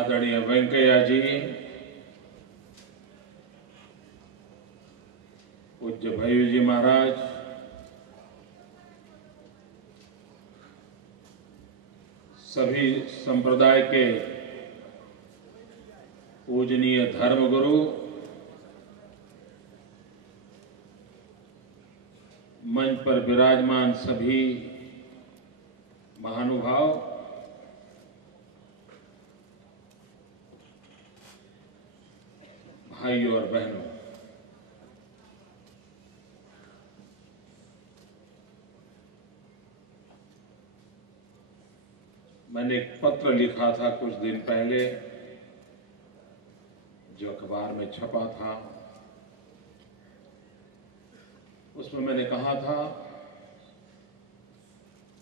आदरणीय वेंकैया जी, पूज्य भैयू जी महाराज, सभी संप्रदाय के पूजनीय धर्मगुरु, मंच पर विराजमान सभी महानुभाव, भाइयों और बहनों, मैंने एक पत्र लिखा था कुछ दिन पहले जो अखबार में छपा था। उसमें मैंने कहा था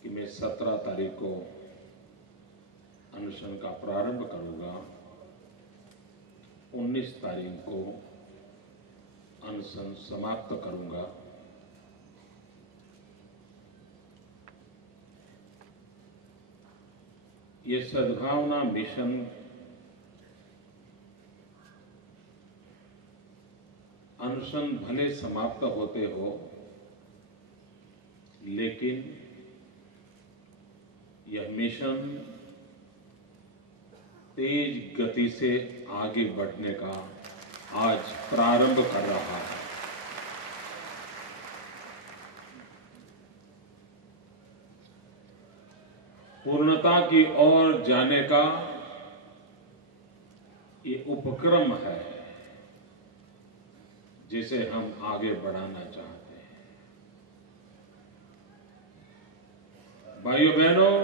कि मैं 17 तारीख को अनशन का प्रारंभ करूंगा, 19 तारीख को अनशन समाप्त करूंगा। ये सद्भावना मिशन अनशन भले समाप्त होते हो, लेकिन यह मिशन तेज गति से आगे बढ़ने का आज प्रारंभ कर रहा है। पूर्णता की ओर जाने का ये उपक्रम है जिसे हम आगे बढ़ाना चाहते हैं। भाइयों बहनों,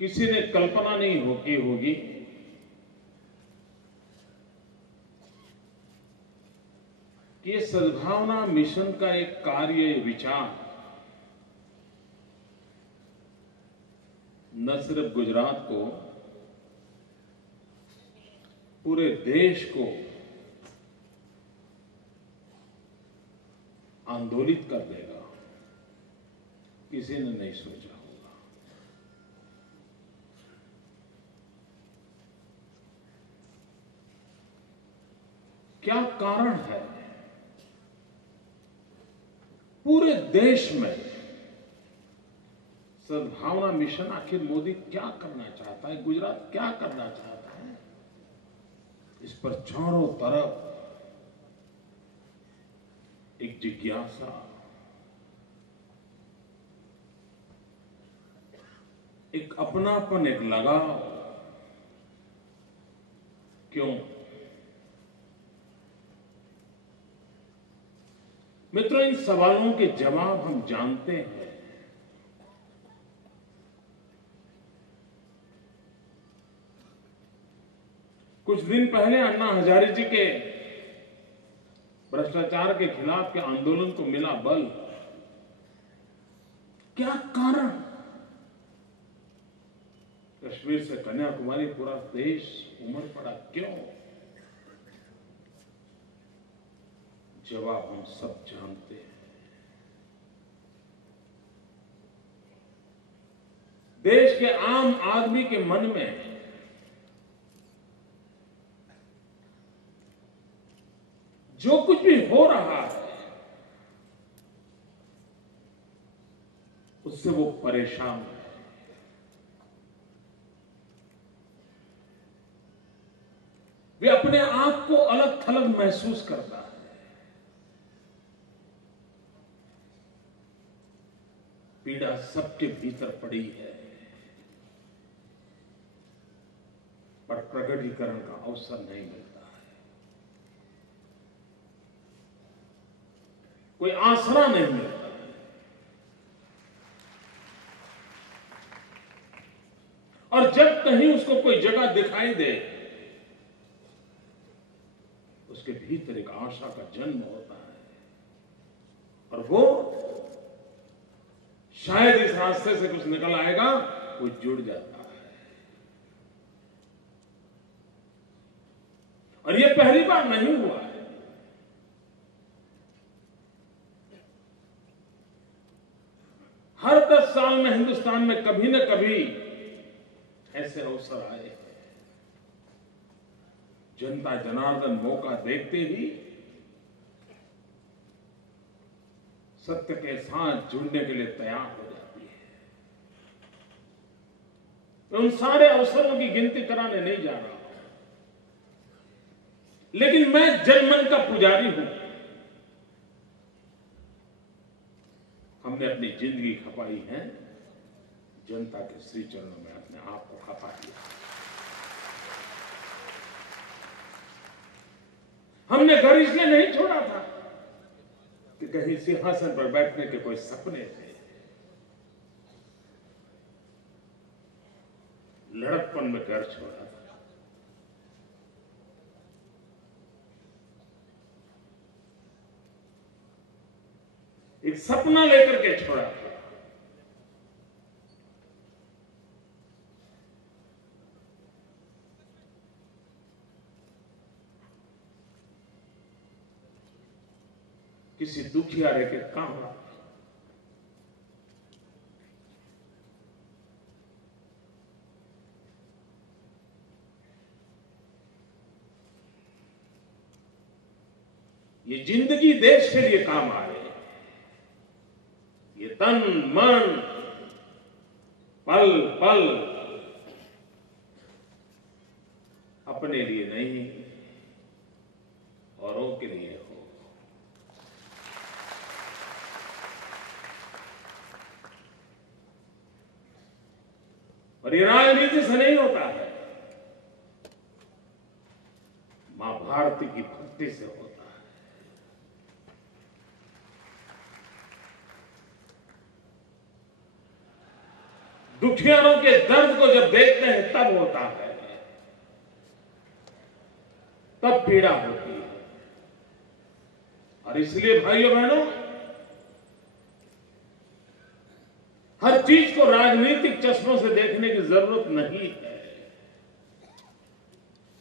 किसी ने कल्पना नहीं होगी कि ये सद्भावना मिशन का एक कार्य विचार न सिर्फ गुजरात को, पूरे देश को आंदोलित कर देगा, किसी ने नहीं सोचा होगा। क्या कारण है? पूरे देश में सद्भावना मिशन आखिर मोदी क्या करना चाहता है, गुजरात क्या करना चाहता है, इस पर चारों तरफ एक जिज्ञासा, एक अपनापन, एक लगाव। क्यों? मित्रों, इन सवालों के जवाब हम जानते हैं। कुछ दिन पहले अन्ना हजारे जी के भ्रष्टाचार के खिलाफ के आंदोलन को मिला बल। क्या कारण? कश्मीर से कन्याकुमारी पूरा देश उमड़ पड़ा। क्यों? जवाब हम सब जानते हैं। देश के आम आदमी के मन में जो कुछ भी हो रहा है उससे वो परेशान है। वे अपने आप को अलग थलग महसूस करता है। पीड़ा सबके भीतर पड़ी है, पर प्रकटीकरण का अवसर नहीं मिलता है, कोई आसरा नहीं मिलता है। और जब कहीं उसको कोई जगह दिखाई दे, उसके भीतर एक आशा का जन्म होता है, और वो शायद इस रास्ते से कुछ निकल आएगा, वो जुड़ जाता है। और ये पहली बार नहीं हुआ है। में हिंदुस्तान में कभी न कभी ऐसे अवसर आए हैं। जनता जनार्दन मौका देखते ही सत्य के साथ जुड़ने के लिए तैयार हो जाती है। मैं उन सारे अवसरों की गिनती कराने नहीं जा रहा हूं, लेकिन मैं जनमन का पुजारी हूं। हमने अपनी जिंदगी खपाई है, जनता के श्री चरणों में अपने आप को खपा दिया। हमने घर इसलिए नहीं छोड़ा था कि कहीं सिंहासन पर बैठने के कोई सपने थे। लड़कपन में घर छोड़ा था। एक सपना लेकर के छोड़ा था। किसी दुखियारे के काम आता। ये जिंदगी देश के लिए काम आ रही है। ये तन मन पल पल अपने लिए नहीं, औरों के लिए हो। और ये राजनीति से नहीं होता है, मां भारती की भक्ति से होता है। दुखियारों के दर्द को जब देखते हैं तब होता है, तब पीड़ा होती है। और इसलिए भाइयों बहनों, हर चीज को राजनीतिक चश्मों से देखने की जरूरत नहीं है।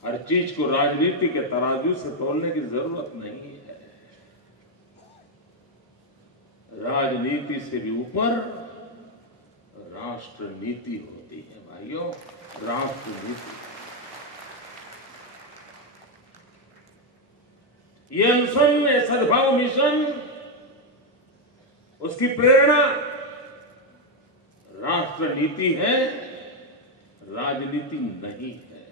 हर चीज को राजनीति के तराजू से तोलने की जरूरत नहीं है। राजनीति से भी ऊपर राष्ट्र नीति होती है भाइयों, राष्ट्र नीति। ये अनशन, ये सद्भाव मिशन, उसकी प्रेरणा राष्ट्र नीति है, राजनीति नहीं है।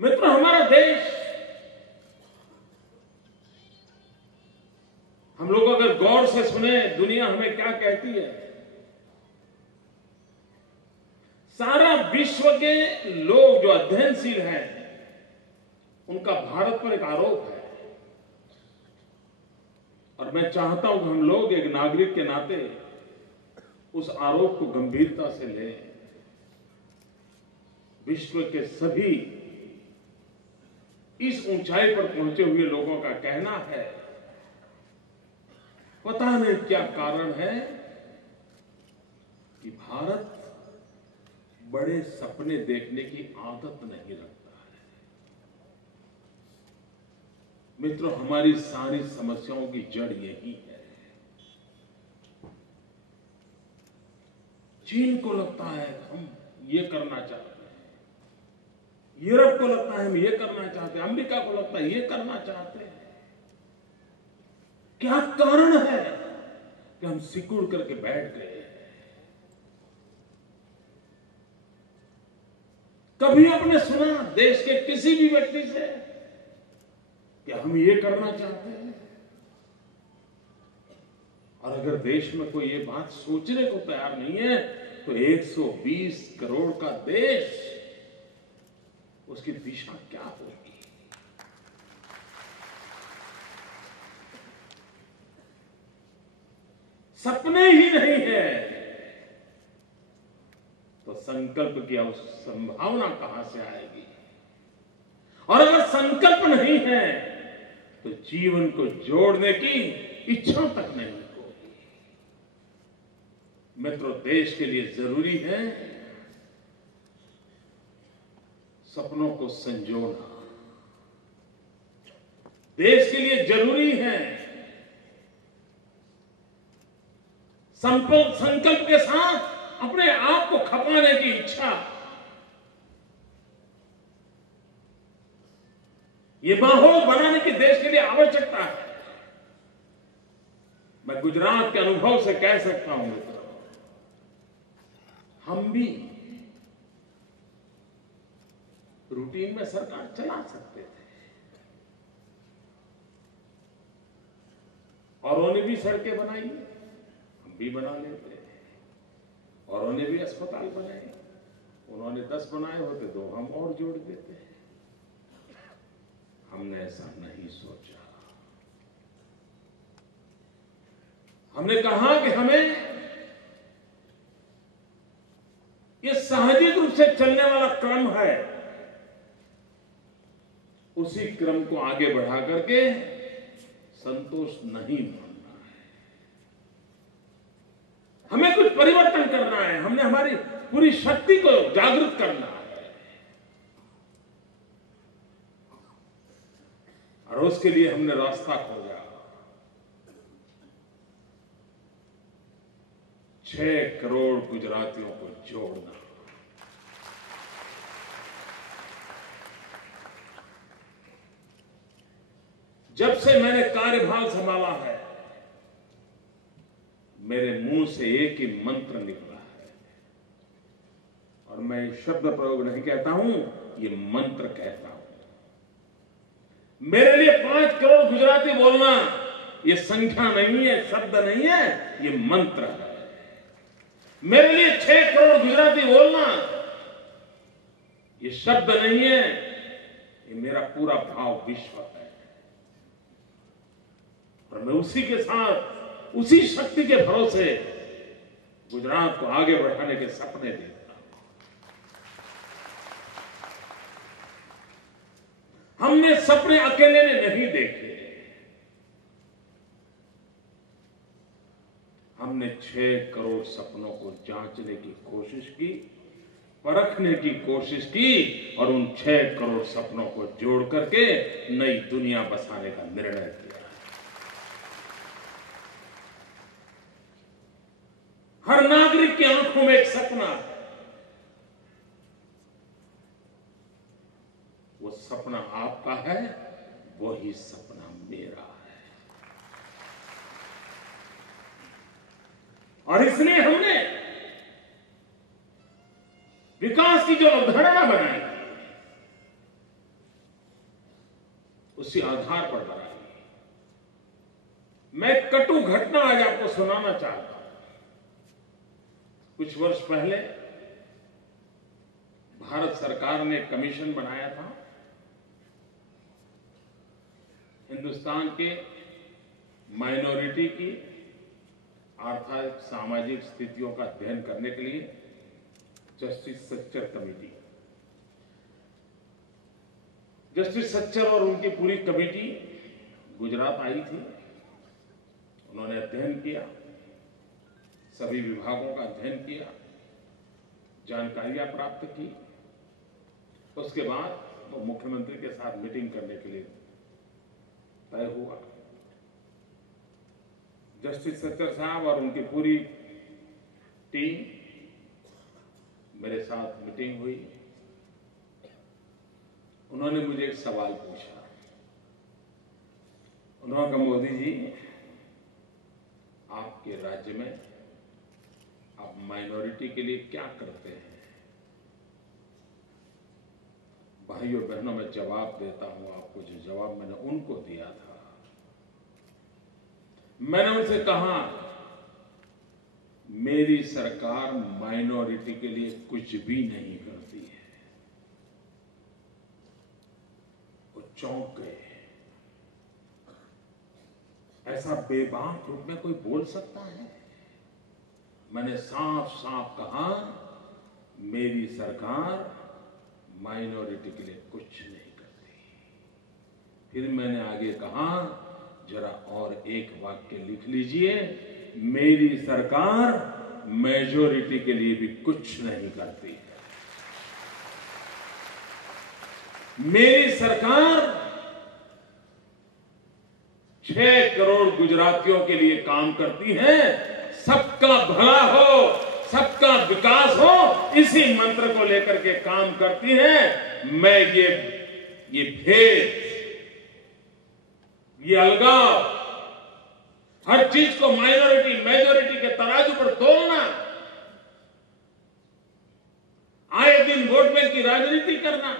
मित्रों, हमारा देश, हम लोग अगर गौर से सुने दुनिया हमें क्या कहती है। सारा विश्व के लोग जो अध्ययनशील हैं, उनका भारत पर एक आरोप है। और मैं चाहता हूं कि हम लोग एक नागरिक के नाते उस आरोप को गंभीरता से लें। विश्व के सभी इस ऊंचाई पर पहुंचे हुए लोगों का कहना है, पता नहीं क्या कारण है कि भारत बड़े सपने देखने की आदत नहीं रखता है। मित्रों, हमारी सारी समस्याओं की जड़ यही है। चीन को लगता है हम ये करना चाहते हैं, यूरोप को लगता है हम ये करना चाहते हैं, अमेरिका को लगता है ये करना चाहते हैं। क्या कारण है कि हम सिकुड़ करके बैठ गए? कभी आपने सुना देश के किसी भी व्यक्ति से कि हम ये करना चाहते हैं? और अगर देश में कोई ये बात सोचने को तैयार नहीं है, तो 120 करोड़ का देश, उसकी दिशा क्या होगी? सपने ही नहीं है तो संकल्प की संभावना कहां से आएगी? और अगर संकल्प नहीं है तो जीवन को जोड़ने की इच्छा तक नहीं होगी। मित्रों, देश के लिए जरूरी है सपनों को संजोना, देश के लिए जरूरी है। संकल्प के साथ अपने आप को खपाने की इच्छा, ये माहौल बनाने की देश के लिए आवश्यकता है। मैं गुजरात के अनुभव से कह सकता हूं मित्रों, हम भी रूटीन में सरकार चला सकते थे, और उन्होंने भी सड़कें बनाई, हम भी बना लेते, और उन्होंने भी अस्पताल बनाए, उन्होंने 10 बनाए होते 2 हम और जोड़ देते। हमने ऐसा नहीं सोचा। हमने कहा कि हमें ये सामाजिक रूप से चलने वाला क्रम है, उसी क्रम को आगे बढ़ा करके संतोष नहीं मानना है, हमें कुछ परिवर्तन करना है, हमने हमारी पूरी शक्ति को जागृत करना है, और उसके लिए हमने रास्ता खोजा। 6 करोड़ गुजरातियों को जोड़ना। जब से मैंने कार्यभार संभाला है, मेरे मुंह से एक ही मंत्र निकला है, और मैं शब्द प्रयोग नहीं कहता हूं, ये मंत्र कहता हूं। मेरे लिए 5 करोड़ गुजराती बोलना ये संख्या नहीं है, शब्द नहीं है, ये मंत्र है। मेरे लिए 6 करोड़ गुजराती बोलना ये शब्द नहीं है, ये मेरा पूरा भाव विश्व है। और मैं उसी के साथ, उसी शक्ति के भरोसे गुजरात को आगे बढ़ाने के सपने देखता हूं। हमने सपने अकेले ने नहीं देखे, हमने 6 करोड़ सपनों को जांचने की कोशिश की, परखने की कोशिश की, और उन 6 करोड़ सपनों को जोड़ करके नई दुनिया बसाने का निर्णय किया। हर नागरिक की आंखों में एक सपना है, वो सपना आपका है, वही सपना मेरा है। और इसलिए हमने विकास की जो अवधारणा बनाई, उसी आधार पर बनाई। मैं एक कटु घटना आज आपको सुनाना चाहता हूं। कुछ वर्ष पहले भारत सरकार ने कमीशन बनाया था हिंदुस्तान के माइनॉरिटी की आर्थिक सामाजिक स्थितियों का अध्ययन करने के लिए justice Sachar committee. Justice Sachar और उनकी पूरी कमेटी गुजरात आई थी। उन्होंने अध्ययन किया, सभी विभागों का अध्ययन किया, जानकारियां प्राप्त की। उसके बाद वो मुख्यमंत्री के साथ मीटिंग करने के लिए तय हुआ। जस्टिस सच्चर साहब और उनकी पूरी टीम, मेरे साथ मीटिंग हुई। उन्होंने मुझे एक सवाल पूछा। उन्होंने कहा, मोदी जी, आपके राज्य में आप माइनॉरिटी के लिए क्या करते हैं? भाइयों बहनों, मैं जवाब देता हूं आपको जो जवाब मैंने उनको दिया था। मैंने उनसे कहा, मेरी सरकार माइनॉरिटी के लिए कुछ भी नहीं करती है। वो चौंक गए। ऐसा बेबाक रूप में कोई बोल सकता है? मैंने साफ साफ कहा, मेरी सरकार माइनॉरिटी के लिए कुछ नहीं करती। फिर मैंने आगे कहा, जरा और एक वाक्य लिख लीजिए, मेरी सरकार मेजॉरिटी के लिए भी कुछ नहीं करती है। मेरी सरकार 6 करोड़ गुजरातियों के लिए काम करती हैं। सबका भला हो, सबका विकास हो, इसी मंत्र को लेकर के काम करती हैं। मैं ये भेद, ये अलगाव, हर चीज को माइनॉरिटी मेजॉरिटी के तराजू पर तोलना, आए दिन वोट बैंक की राजनीति करना,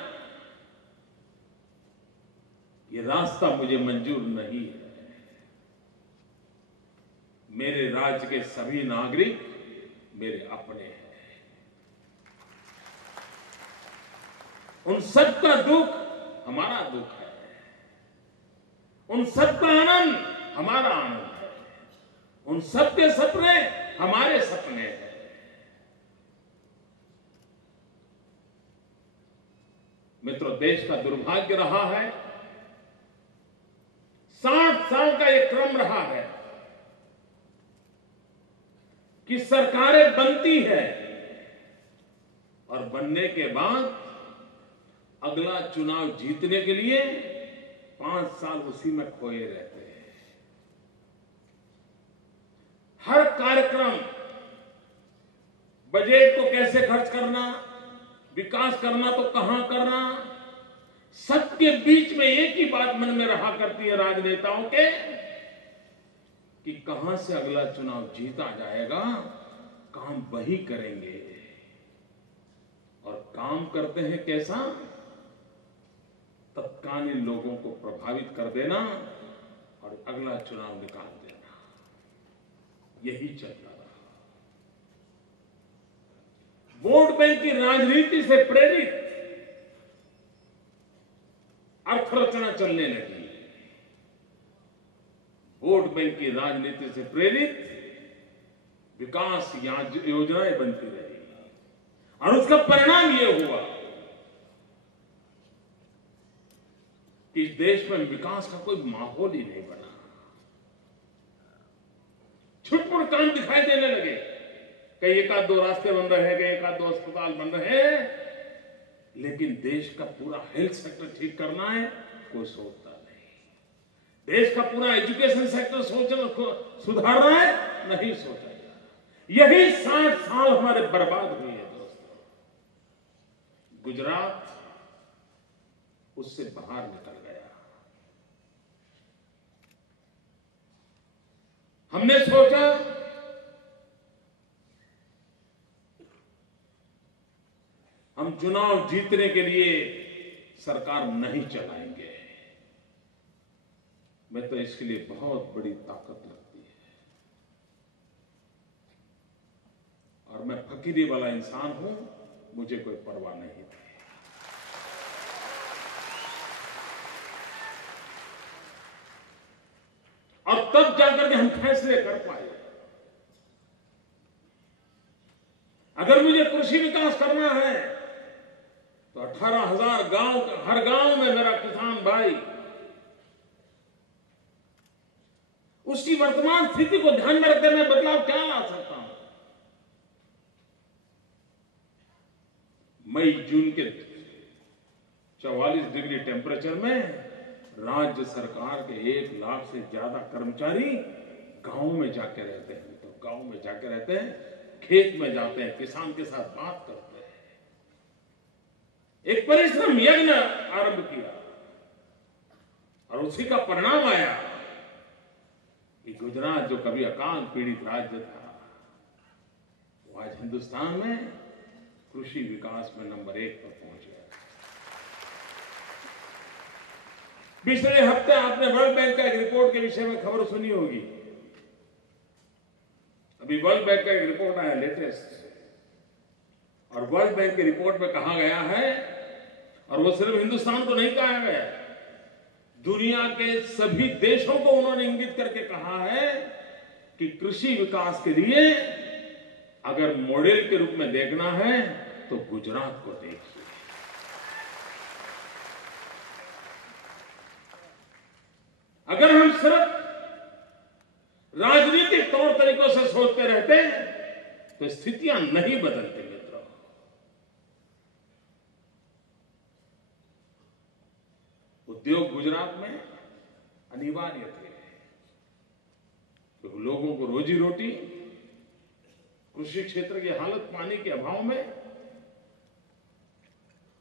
ये रास्ता मुझे मंजूर नहीं है। मेरे राज्य के सभी नागरिक मेरे अपने हैं। उन सबका दुख हमारा दुख है, उन सबका आनंद हमारा आनंद है, उन सबके सपने हमारे सपने हैं। मित्रों, देश का दुर्भाग्य रहा है, 60 साल का एक क्रम रहा है कि सरकारें बनती है और बनने के बाद अगला चुनाव जीतने के लिए 5 साल उसी में खोए रहते हैं। हर कार्यक्रम, बजट को कैसे खर्च करना, विकास करना तो कहां करना, सबके बीच में एक ही बात मन में रहा करती है राजनेताओं के कि कहां से अगला चुनाव जीता जाएगा, काम वही करेंगे। और काम करते हैं कैसा? तत्कालीन लोगों को प्रभावित कर देना और अगला चुनाव निकाल देना, यही चलता रहा। वोट बैंक की राजनीति से प्रेरित अर्थरचना चलने लगी। वोट बैंक की राजनीति से प्रेरित विकास योजनाएं बनती रही और उसका परिणाम यह हुआ कि इस देश में विकास का कोई माहौल ही नहीं बना। छुटपुट काम दिखाई देने लगे, कहीं एक आध 2 रास्ते बन रहे हैं, कहीं एक आध 2 अस्पताल बन रहे हैं, लेकिन देश का पूरा हेल्थ सेक्टर ठीक करना है कोई सोचता नहीं। देश का पूरा एजुकेशन सेक्टर सुधारना है, नहीं सोचा जा रहा। यही 60 साल हमारे बर्बाद हुए हैं दोस्तों। गुजरात उससे बाहर निकल गया। हमने सोचा हम चुनाव जीतने के लिए सरकार नहीं चलाएंगे। मैं तो इसके लिए बहुत बड़ी ताकत लगती है और मैं फकीरी वाला इंसान हूं, मुझे कोई परवाह नहीं थी। और तब जाकर के हम फैसले कर पाए। अगर मुझे कृषि विकास करना है तो 18,000 गांव, हर गांव में मेरा किसान भाई उसकी वर्तमान स्थिति को ध्यान में रखते मैं बदलाव क्या ला सकता हूं। मई जून के 44 डिग्री टेम्परेचर में राज्य सरकार के 1 लाख से ज्यादा कर्मचारी गांव में जाके रहते हैं। तो गांव में जाके रहते हैं, खेत में जाते हैं, किसान के साथ बात करते हैं। एक परिश्रम यज्ञ आरंभ किया और उसी का परिणाम आया कि गुजरात जो कभी अकाल पीड़ित राज्य था, वो आज हिंदुस्तान में कृषि विकास में नंबर 1 पर पहुंच गया। पिछले हफ्ते आपने वर्ल्ड बैंक का एक रिपोर्ट के विषय में खबर सुनी होगी। अभी वर्ल्ड बैंक का एक रिपोर्ट आया लेटेस्ट, और वर्ल्ड बैंक की रिपोर्ट में कहा गया है, और वो सिर्फ हिंदुस्तान को नहीं कहा गया, दुनिया के सभी देशों को उन्होंने इंगित करके कहा है कि कृषि विकास के लिए अगर मॉडल के रूप में देखना है तो गुजरात को देखिए। अगर हम सिर्फ राजनीतिक तौर तरीकों से सोचते रहते तो स्थितियां नहीं बदलती मित्रों। उद्योग गुजरात में अनिवार्य थे, तो लोगों को रोजी रोटी, कृषि क्षेत्र की हालत पानी के अभाव में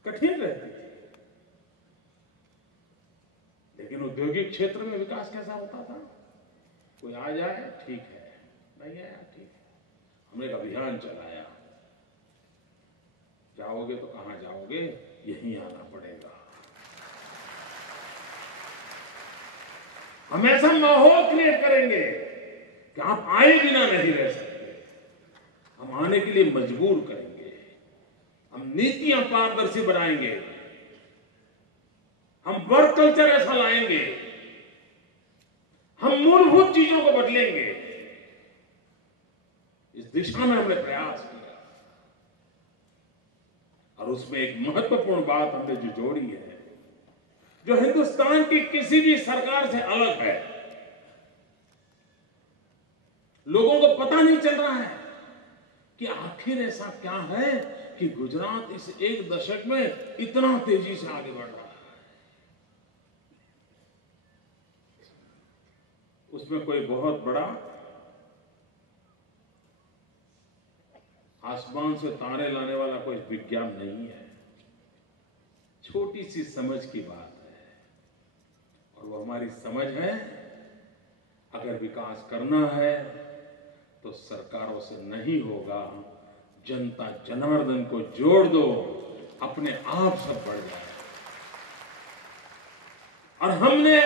कठिन रहती है। लेकिन औद्योगिक क्षेत्र में विकास कैसा होता था? कोई आ जाए ठीक है, नहीं आया ठीक है। हमने एक अभियान चलाया, जाओगे तो कहां जाओगे, यहीं आना पड़ेगा। हम ऐसा माहौल क्रिएट करेंगे कि आप आए बिना नहीं रह सकते। हम आने के लिए मजबूर करेंगे। हम नीतियां पारदर्शी बनाएंगे। हम वर्क कल्चर ऐसा लाएंगे। हम मूलभूत चीजों को बदलेंगे। इस दिशा में हमने प्रयास किया और उसमें एक महत्वपूर्ण बात हमने जो जोड़ी है, जो हिंदुस्तान की किसी भी सरकार से अलग है। लोगों को पता नहीं चल रहा है कि आखिर ऐसा क्या है कि गुजरात इस एक दशक में इतना तेजी से आगे बढ़ रहा है। उसमें कोई बहुत बड़ा आसमान से तारे लाने वाला कोई विज्ञान नहीं है। छोटी सी समझ की बात है और वो हमारी समझ है, अगर विकास करना है तो सरकारों से नहीं होगा, जनता जनार्दन को जोड़ दो, अपने आप सब बढ़ जाए। और हमने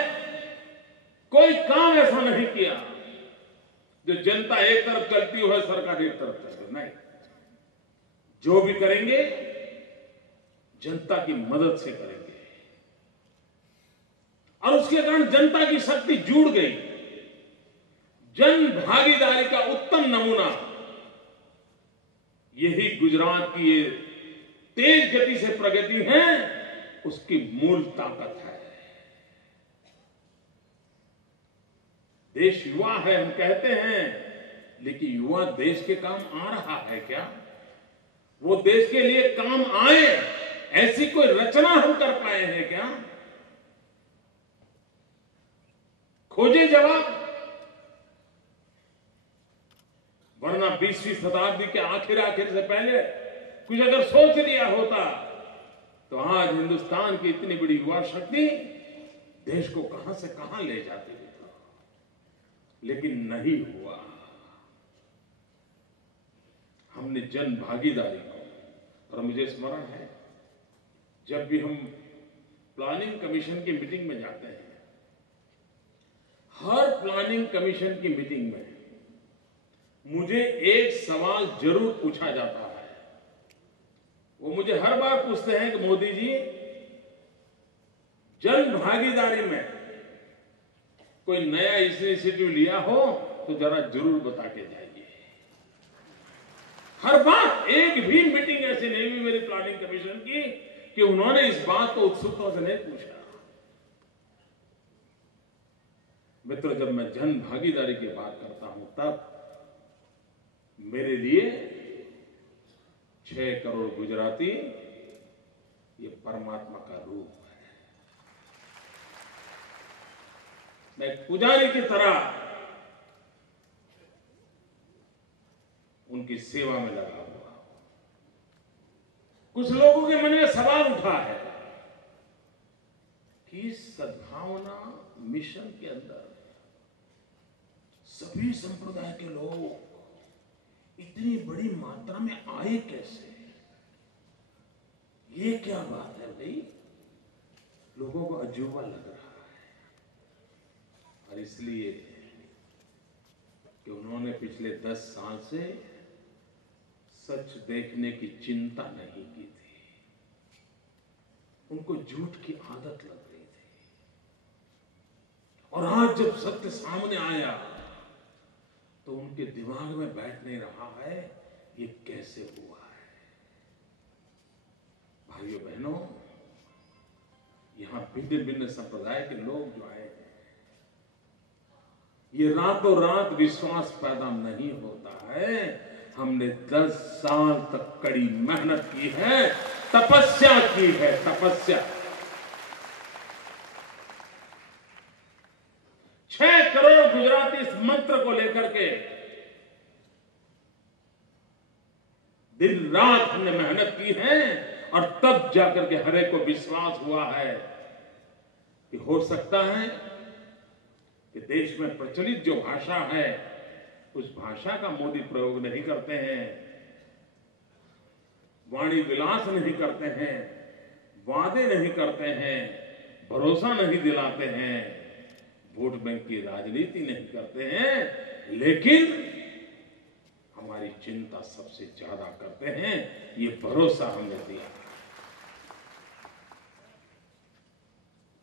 कोई काम ऐसा नहीं किया जो जनता एक तरफ चलती हो, सरकार एक तरफ चलती, नहीं। जो भी करेंगे जनता की मदद से करेंगे और उसके कारण जनता की शक्ति जुड़ गई। जन भागीदारी का उत्तम नमूना यही गुजरात की ये तेज गति से प्रगति है, उसकी मूल ताकत है। देश युवा है हम कहते हैं, लेकिन युवा देश के काम आ रहा है क्या? वो देश के लिए काम आए ऐसी कोई रचना हम कर पाए हैं क्या? खोजे जवाब। वरना 20वीं शताब्दी के आखिर से पहले कुछ अगर सोच लिया होता तो आज हिंदुस्तान की इतनी बड़ी युवा शक्ति देश को कहां से कहां ले जाती है। लेकिन नहीं हुआ। हमने जन भागीदारी को, और मुझे स्मरण है जब भी हम प्लानिंग कमीशन की मीटिंग में जाते हैं, हर प्लानिंग कमीशन की मीटिंग में मुझे एक सवाल जरूर पूछा जाता है। वो मुझे हर बार पूछते हैं कि मोदी जी, जन भागीदारी में कोई नया इनिशिएटिव लिया हो तो जरा जरूर बता के जाइए। हर बार एक भी मीटिंग ऐसी नहीं हुई मेरी प्लानिंग कमीशन की कि उन्होंने इस बात को उत्सुकता से नहीं पूछा। मित्रों, जब मैं जन भागीदारी की बात करता हूं तब मेरे लिए 6 करोड़ गुजराती ये परमात्मा का रूप है। मैं पुजारी की तरह उनकी सेवा में लगा हुआ। कुछ लोगों के मन में सवाल उठा है कि सद्भावना मिशन के अंदर सभी संप्रदाय के लोग इतनी बड़ी मात्रा में आए कैसे? ये क्या बात है भाई? लोगों को अजूबा लग रहा है। और इसलिए कि उन्होंने पिछले 10 साल से सच देखने की चिंता नहीं की थी। उनको झूठ की आदत लग रही थी। और आज जब सत्य सामने आया तो उनके दिमाग में बैठ नहीं रहा है ये कैसे हुआ है। भाइयों बहनों, यहां भिन्न भिन्न संप्रदाय के लोग जो आए हैं, ये रातों रात विश्वास पैदा नहीं होता है। हमने 10 साल तक कड़ी मेहनत की है, तपस्या की है, तपस्या। 6 करोड़ गुजराती इस मंत्र को लेकर के दिन रात हमने मेहनत की है और तब जाकर के हर एक को विश्वास हुआ है कि हो सकता है कि देश में प्रचलित जो भाषा है उस भाषा का मोदी प्रयोग नहीं करते हैं, वाणी विलास नहीं करते हैं, वादे नहीं करते हैं, भरोसा नहीं दिलाते हैं, वोट बैंक की राजनीति नहीं करते हैं, लेकिन हमारी चिंता सबसे ज्यादा करते हैं। ये भरोसा हमने दिया।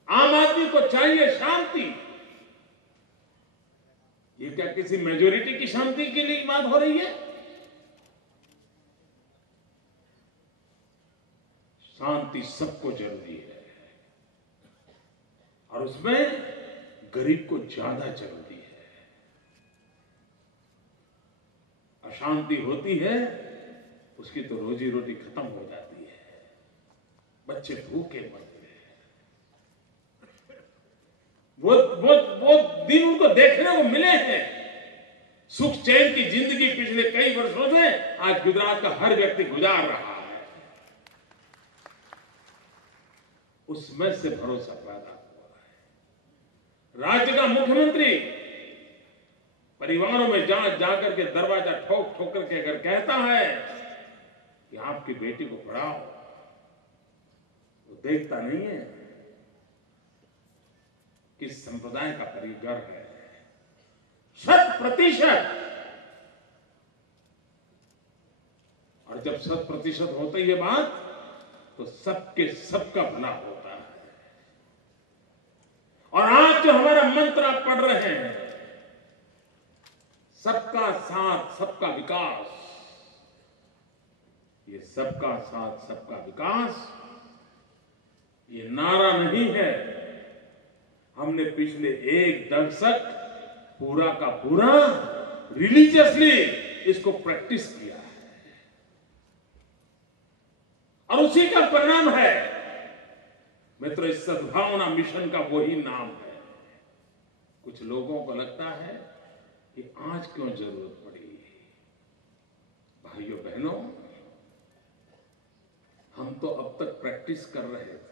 आम आदमी को चाहिए शांति। ये क्या किसी मेजोरिटी की शांति के लिए बात हो रही है? शांति सबको जरूरी है और उसमें गरीब को ज्यादा जरूरी है। अशांति होती है उसकी तो रोजी रोटी खत्म हो जाती है, बच्चे भूखे मरते हैं। वो दिन उनको देखने को मिले हैं। सुख चैन की जिंदगी पिछले कई वर्षों से आज गुजरात का हर व्यक्ति गुजार रहा है। उसमें से भरोसा पैदा हुआ है। राज्य का मुख्यमंत्री परिवारों में जाकर के दरवाजा ठोक ठोक करके अगर कहता है कि आपकी बेटी को पढ़ाओ, तो देखता नहीं है किस संप्रदाय का परिवार है। 100%। और जब 100% होती है बात तो सबके सबका भला होता है। और आज जो हमारा मंत्र आप पढ़ रहे हैं, सबका साथ सबका विकास, ये सबका साथ सबका विकास ये नारा नहीं है। हमने पिछले 1 दशक पूरा का पूरा रिलीजियसली इसको प्रैक्टिस किया है और उसी का परिणाम है मित्रों, इस सद्भावना मिशन का वही नाम है। कुछ लोगों को लगता है कि आज क्यों जरूरत पड़ी। भाइयों बहनों, हम तो अब तक प्रैक्टिस कर रहे थे,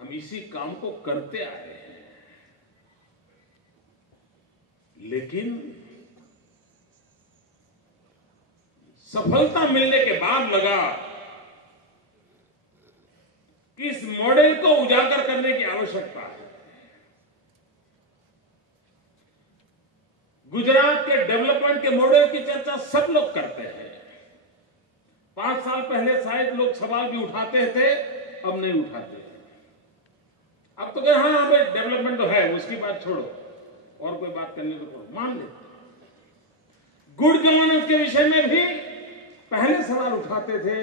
हम इसी काम को करते आए हैं, लेकिन सफलता मिलने के बाद लगा कि इस मॉडल को उजागर करने की आवश्यकता है। गुजरात के डेवलपमेंट के मॉडल की चर्चा सब लोग करते हैं। 5 साल पहले शायद लोग सवाल भी उठाते थे, अब नहीं उठाते। अब तो कहें हाँ भाई डेवलपमेंट तो है, उसकी बात छोड़ो, और कोई बात करने को मान लेते। गुड गवर्नेंस के विषय में भी पहले सवाल उठाते थे,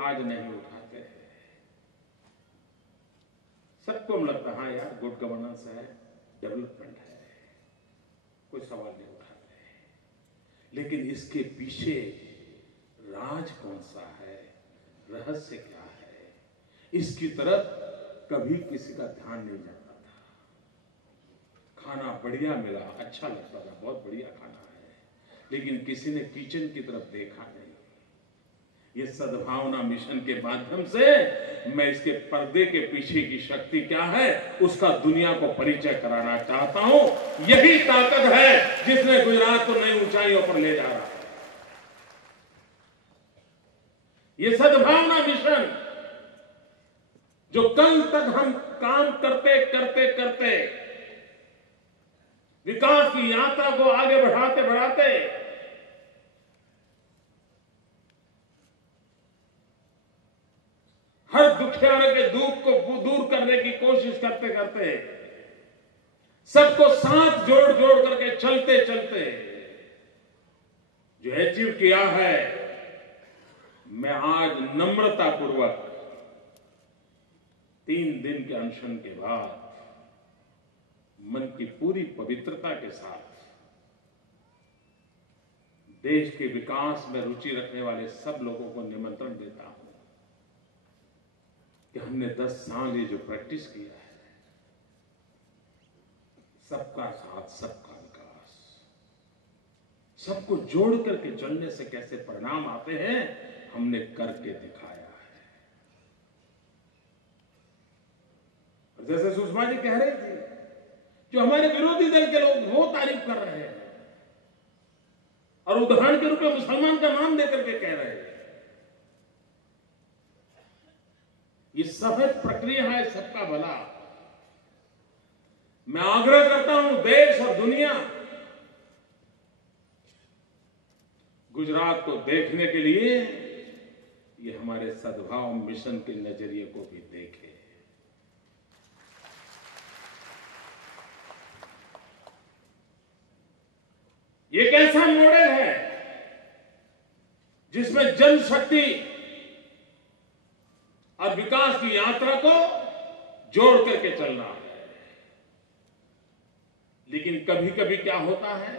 आज नहीं उठाते हैं। सबको लगता हाँ यार गुड गवर्नेंस है, डेवलपमेंट है, कोई सवाल नहीं उठाते। लेकिन इसके पीछे राज कौन सा है, रहस्य क्या है, इसकी तरफ कभी किसी का ध्यान नहीं जाता था। खाना बढ़िया मिला, अच्छा लगता था, बहुत बढ़िया खाना है, लेकिन किसी ने किचन की तरफ देखा नहीं। ये सद्भावना मिशन के माध्यम से मैं इसके पर्दे के पीछे की शक्ति क्या है उसका दुनिया को परिचय कराना चाहता हूं। यही ताकत है जिसने गुजरात को नई ऊंचाइयों पर ले जा रहा है। ये सद्भावना मिशन जो कल तक हम काम करते करते करते विकास की यात्रा को आगे बढ़ाते बढ़ाते हर दुखियारे के दुख को दूर करने की कोशिश करते करते सबको साथ जोड़ जोड़ करके चलते चलते जो अचीव किया है, मैं आज नम्रता पूर्वक 3 दिन के अनशन के बाद मन की पूरी पवित्रता के साथ देश के विकास में रुचि रखने वाले सब लोगों को निमंत्रण देता हूं कि हमने 10 साल ये जो प्रैक्टिस किया है, सबका साथ सबका सबको जोड़ करके चलने से कैसे परिणाम आते हैं, हमने करके दिखाया है। जैसे सुषमा जी कह रही थी, जो हमारे विरोधी दल के लोग वो तारीफ कर रहे हैं और उदाहरण के रूप में मुसलमान का नाम देकर के कह रहे हैं। ये सहज प्रक्रिया है सबका भला। मैं आग्रह करता हूं देश और दुनिया गुजरात को देखने के लिए ये हमारे सद्भाव मिशन के नजरिए को भी देखे। ये एक ऐसा मॉडल है जिसमें जनशक्ति और विकास की यात्रा को जोड़ करके चलना है। लेकिन कभी कभी क्या होता है,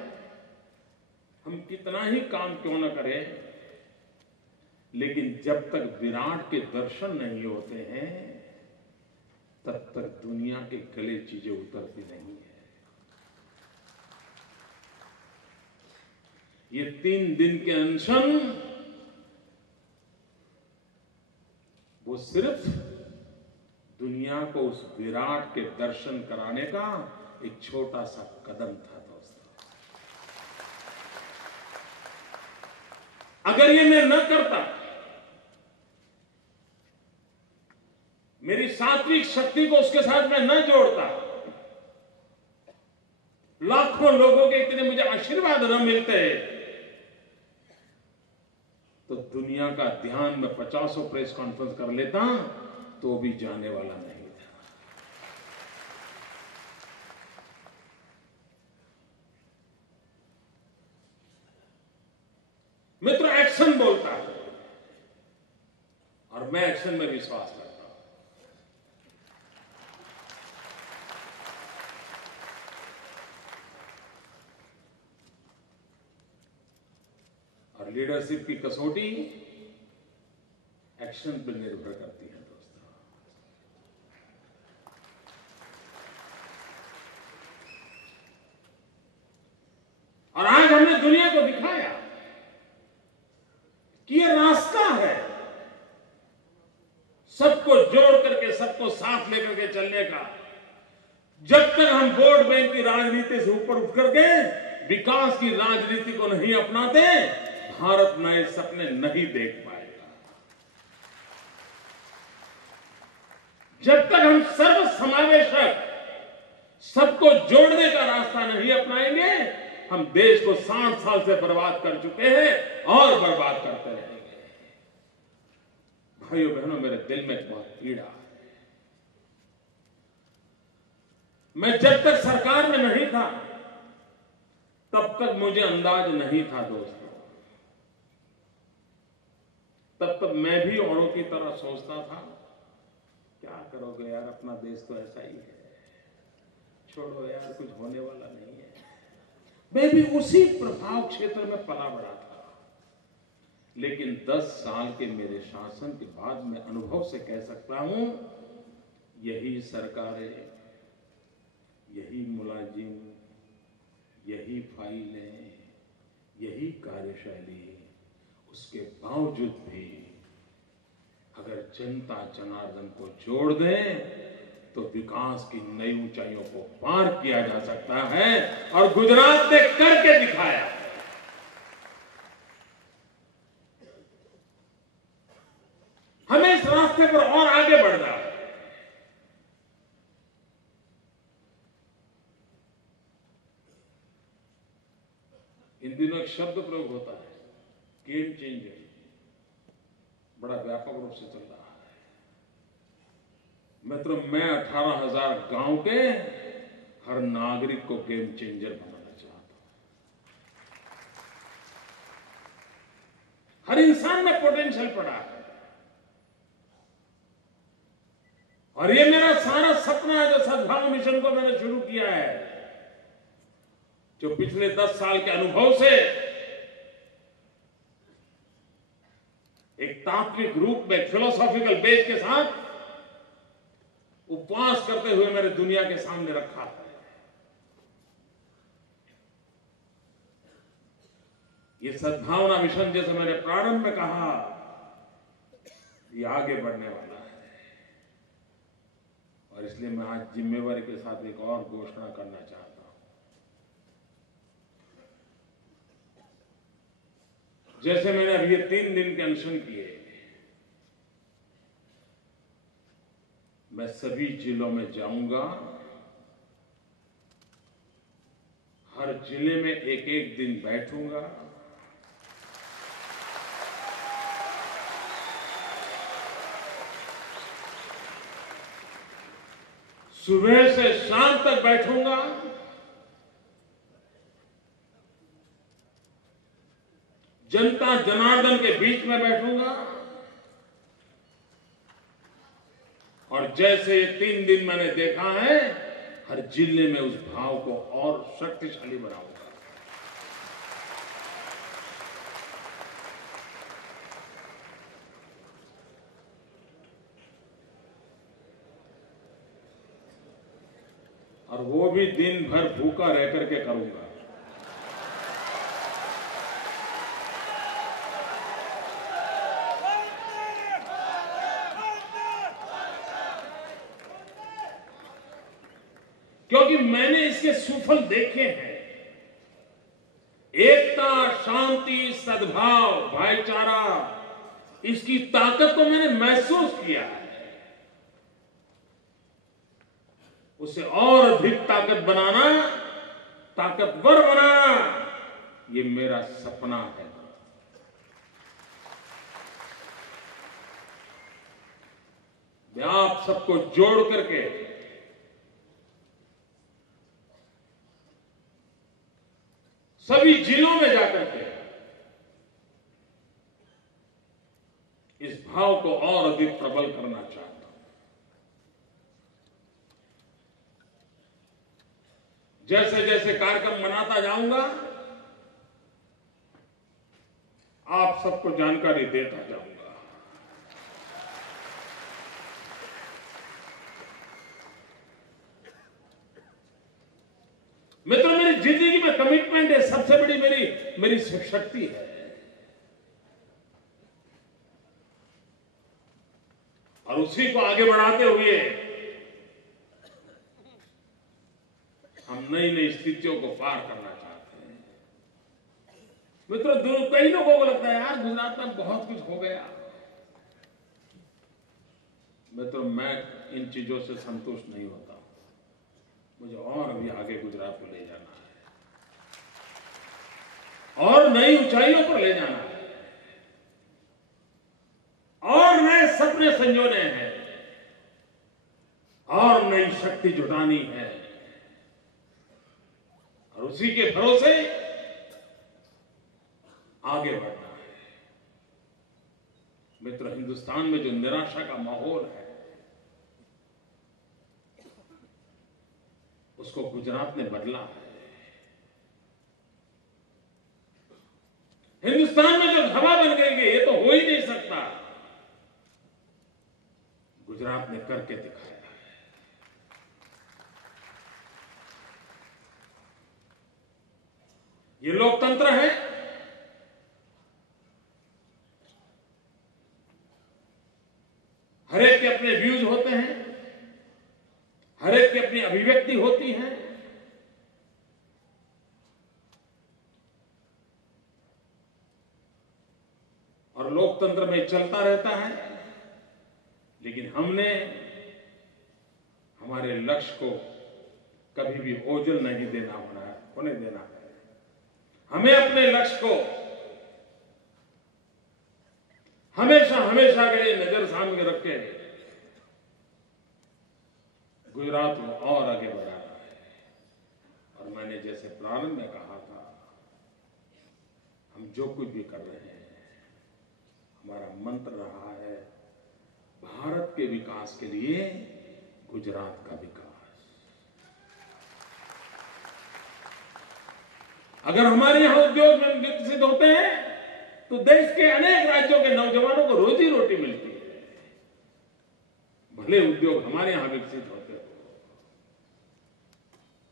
हम कितना ही काम क्यों न करें, लेकिन जब तक विराट के दर्शन नहीं होते हैं तब तक दुनिया के गले चीजें उतरती नहीं है। ये 3 दिन के अनशन वो सिर्फ दुनिया को उस विराट के दर्शन कराने का एक छोटा सा कदम था दोस्तों। अगर ये मैं न करता, मेरी सात्विक शक्ति को उसके साथ में न जोड़ता, लाखों लोगों के इतने मुझे आशीर्वाद न मिलते, तो दुनिया का ध्यान में 50 प्रेस कॉन्फ्रेंस कर लेता तो भी जाने वाला नहीं था। मित्र, एक्शन बोलता है और मैं एक्शन में विश्वास करता हूं। और लीडरशिप की कसौटी एक्शन पर निर्भर करती है दोस्तों। और आज हमने दुनिया को दिखाया कि ये रास्ता है सबको जोड़ करके, सबको साथ लेकर के चलने का। जब तक हम वोट बैंक की राजनीति से ऊपर उठ करके विकास की राजनीति को नहीं अपनाते, भारत नए सपने नहीं देख पाएगा। जब तक हम सर्व समावेशक, सबको जोड़ने का रास्ता नहीं अपनाएंगे, हम देश को 60 साल से बर्बाद कर चुके हैं और बर्बाद करते रहेंगे। भाइयों बहनों, मेरे दिल में एक बहुत पीड़ा है। मैं जब तक सरकार में नहीं था तब तक मुझे अंदाज नहीं था दोस्तों। तब तक मैं भी औरों की तरह सोचता था, क्या करोगे यार, अपना देश तो ऐसा ही है, छोड़ो यार, कुछ होने वाला नहीं है। मैं भी उसी प्रभाव क्षेत्र में पला बड़ा था। लेकिन 10 साल के मेरे शासन के बाद मैं अनुभव से कह सकता हूं, यही सरकारें, यही मुलाजिम, यही फाइलें, यही कार्यशैली, उसके बावजूद भी अगर जनता जनार्दन को जोड़ दें तो विकास की नई ऊंचाइयों को पार किया जा सकता है। और गुजरात ने करके दिखाया। हमें इस रास्ते पर और आगे बढ़ना है। इन दिनों एक शब्द प्रयोग होता है, गेम चेंजर, बड़ा व्यापक रूप से चल रहा है। मित्रों, मैं 18,000 गांव के हर नागरिक को गेम चेंजर बनाना चाहता हूं। हर इंसान में पोटेंशियल पड़ा है और ये मेरा सारा सपना है जो सद्भाव मिशन को मैंने शुरू किया है, जो पिछले 10 साल के अनुभव से एक तात्विक रूप में, फिलोसॉफिकल बेस के साथ उपवास करते हुए मैंने दुनिया के सामने रखा है। ये सद्भावना मिशन, जैसे मैंने प्रारंभ में कहा, ये आगे बढ़ने वाला है। और इसलिए मैं आज जिम्मेवारी के साथ एक और घोषणा करना चाहता हूं। जैसे मैंने अभी ये 3 दिन के अनशन किए, मैं सभी जिलों में जाऊंगा। हर जिले में एक एक दिन बैठूंगा। सुबह से शाम तक बैठूंगा। जनता जनार्दन के बीच में बैठूंगा। और जैसे ये 3 दिन मैंने देखा है, हर जिले में उस भाव को और शक्तिशाली बनाऊंगा। और वो भी दिन भर भूखा रह करके करूंगा। क्योंकि मैंने इसके सुफल देखे हैं। एकता, शांति, सद्भाव, भाईचारा, इसकी ताकत को मैंने महसूस किया है। उसे और अधिक ताकत बनाना, ताकतवर बनाना, ये मेरा सपना है। मैं आप सबको जोड़ करके सभी जिलों में जाकर के इस भाव को और अधिक प्रबल करना चाहता हूं। जैसे जैसे कार्यक्रम बनाता जाऊंगा, आप सबको जानकारी देता जाऊंगा। मित्रों, मेरी जिंदगी में कमिटमेंट है, सबसे बड़ी मेरी शक्ति है। और उसी को आगे बढ़ाते हुए हम नई नई स्थितियों को पार करना चाहते हैं। मित्रों, कई लोगों को लगता है यार गुजरात में बहुत कुछ हो गया। मित्रों, मैं इन चीजों से संतुष्ट नहीं होता। मुझे और भी आगे गुजरात को ले जाना है और नई ऊंचाइयों पर ले जाना है और नए सपने संजोने हैं और नई शक्ति जुटानी है। और उसी के भरोसे आगे बढ़ना है। मित्र, हिंदुस्तान में जो निराशा का माहौल है, उसको गुजरात ने बदला है। हिंदुस्तान में जो हवा बन गई है, ये तो हो ही नहीं सकता। गुजरात ने करके दिखाया है। ये लोकतंत्र है। हर एक के अपने व्यूज होते हैं, हर एक की अपनी अभिव्यक्ति होती है। और लोकतंत्र में चलता रहता है। लेकिन हमने हमारे लक्ष्य को कभी भी ओझल नहीं होने देना है। हमें अपने लक्ष्य को हमेशा हमेशा के लिए नजर सामने रख के गुजरात को और आगे बढ़ाना है। और मैंने जैसे प्रारंभ में कहा था, हम जो कुछ भी कर रहे हैं, हमारा मंत्र रहा है भारत के विकास के लिए गुजरात का विकास। अगर हमारे यहां उद्योग विकसित होते हैं तो देश के अनेक राज्यों के नौजवानों को रोजी रोटी मिलती है। भले उद्योग हमारे यहां विकसित होते हो,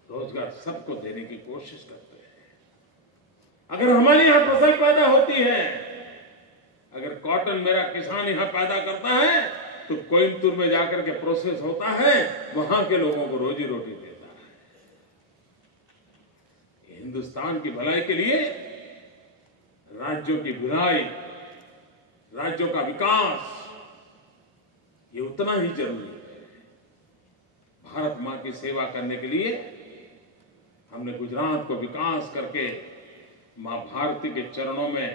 रोजगार सबको देने की कोशिश करते हैं। अगर हमारे यहां फसल पैदा होती है, अगर कॉटन मेरा किसान यहां पैदा करता है तो कोयंबटूर में जाकर के प्रोसेस होता है, वहां के लोगों को रोजी रोटी देता है। हिंदुस्तान की भलाई के लिए राज्यों की भलाई, राज्यों का विकास ये उतना ही जरूरी है। भारत मां की सेवा करने के लिए हमने गुजरात को विकास करके मां भारती के चरणों में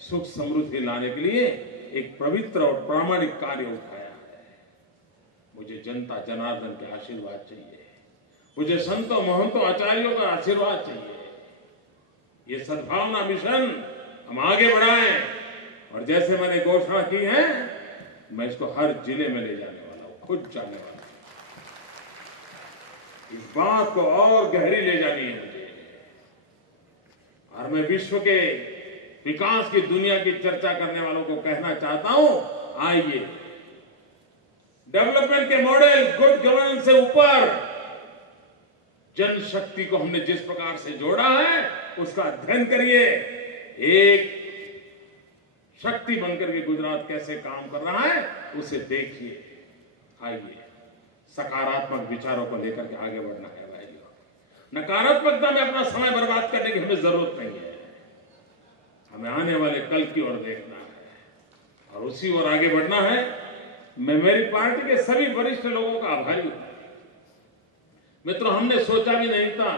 सुख समृद्धि लाने के लिए एक पवित्र और प्रामाणिक कार्य उठाया है। मुझे जनता जनार्दन के आशीर्वाद चाहिए, मुझे संतों महंतों आचार्यों का आशीर्वाद चाहिए। ये सद्भावना मिशन हम आगे बढ़ाएं और जैसे मैंने घोषणा की है, मैं इसको हर जिले में ले जाने वाला हूं, खुद जाने वाला हूं। इस बात को और गहरी ले जानी है मुझे, और मैं विश्व के विकास की दुनिया की चर्चा करने वालों को कहना चाहता हूं, आइए डेवलपमेंट के मॉडल गुड गवर्नेंस से ऊपर जनशक्ति को हमने जिस प्रकार से जोड़ा है उसका अध्ययन करिए। एक शक्ति बनकर के गुजरात कैसे काम कर रहा है उसे देखिए। आइए सकारात्मक विचारों को लेकर के आगे बढ़ना है भाइयों। नकारात्मकता में अपना समय बर्बाद करने की हमें जरूरत नहीं है। हमें आने वाले कल की ओर देखना है और उसी ओर आगे बढ़ना है। मैं मेरी पार्टी के सभी वरिष्ठ लोगों का आभारी हूं। मित्रों, हमने सोचा भी नहीं था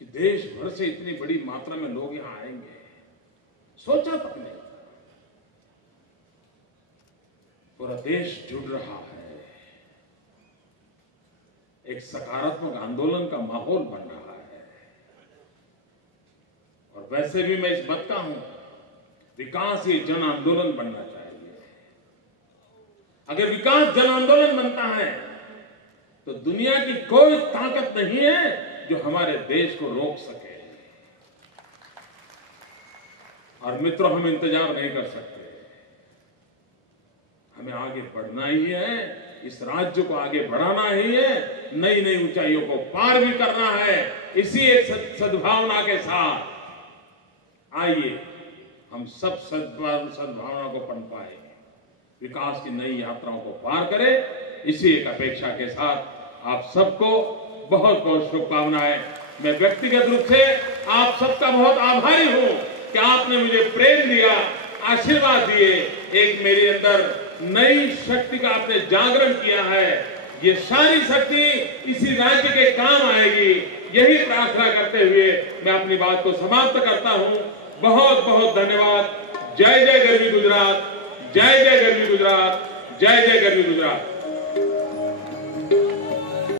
कि देश भर से इतनी बड़ी मात्रा में लोग यहां आएंगे, सोचा तक नहीं था। पूरा देश जुड़ रहा है, एक सकारात्मक आंदोलन का माहौल बन रहा है। और वैसे भी मैं इस बात का हूं, विकास ये जन आंदोलन बनना चाहिए। अगर विकास जन आंदोलन बनता है तो दुनिया की कोई ताकत नहीं है जो हमारे देश को रोक सके। और मित्रों, हम इंतजार नहीं कर सकते, हमें आगे बढ़ना ही है, इस राज्य को आगे बढ़ाना ही है, नई नई ऊंचाइयों को पार भी करना है। इसी एक सद्भावना के साथ आइए हम सब सद्भावना को पनपाएं, विकास की नई यात्राओं को पार करें। इसी एक अपेक्षा के साथ आप सबको बहुत बहुत शुभकामनाएं। मैं व्यक्तिगत रूप से आप सबका बहुत आभारी हूं कि आपने मुझे प्रेम दिया, आशीर्वाद दिए, एक मेरे अंदर नई शक्ति का आपने जागरण किया है। ये सारी शक्ति इसी राज्य के काम आएगी, यही प्रार्थना करते हुए मैं अपनी बात को समाप्त करता हूं। बहुत बहुत धन्यवाद। जय जय गरवी गुजरात, जय जय गरवी गुजरात, जय जय